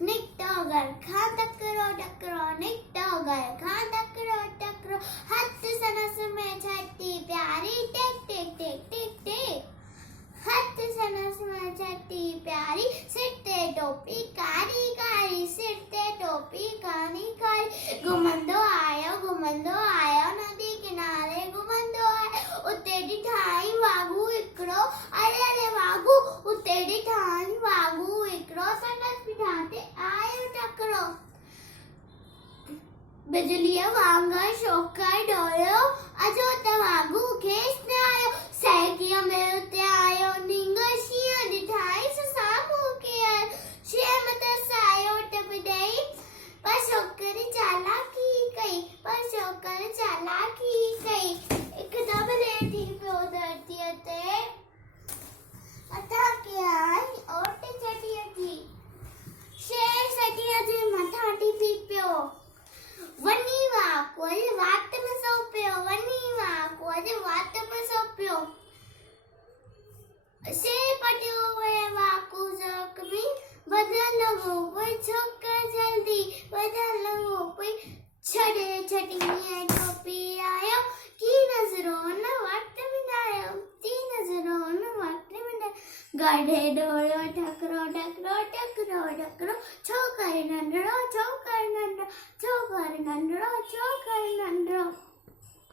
निकटोगर खां takraw निकटोगर खां takraw हाथ sons में छठी प्यारी टिक टिक टिक टिक टिक हाथ सनस में छठी प्यारी सिर ते टोपी कारी कारी सिर ते टोपी कारी कारी घुमंदो आयो नदी किनारे घुमंदो आयो उते ठाई वागू इकड़ो अरे अरे वागू उते ठाई वागू इकड़ो संगत बिठाते आयो टकरो बिजलिया वांगर शोकर डोयो अजो तवागू खेस न आयो सैकिया में उते आयो निंगशिया दिठाई ससामू के आयो शेमत सायो टप दई पर शोकर चालाकी कई एकदम लेटी पे उधरती ते मथा के आई और ते चटिया थी शेर सटिया थी मथा टी पीट पियो वनी वा कोई वात में सोपियो से पटियो वे वाकू जख्मी बदल वो कोई छोकर जल्दी बदल वो कोई छड़े छटिया टोपी आयो की नजरों न वक्त मिलायो गढ़े डोलो ठकरो छोकर नंदरो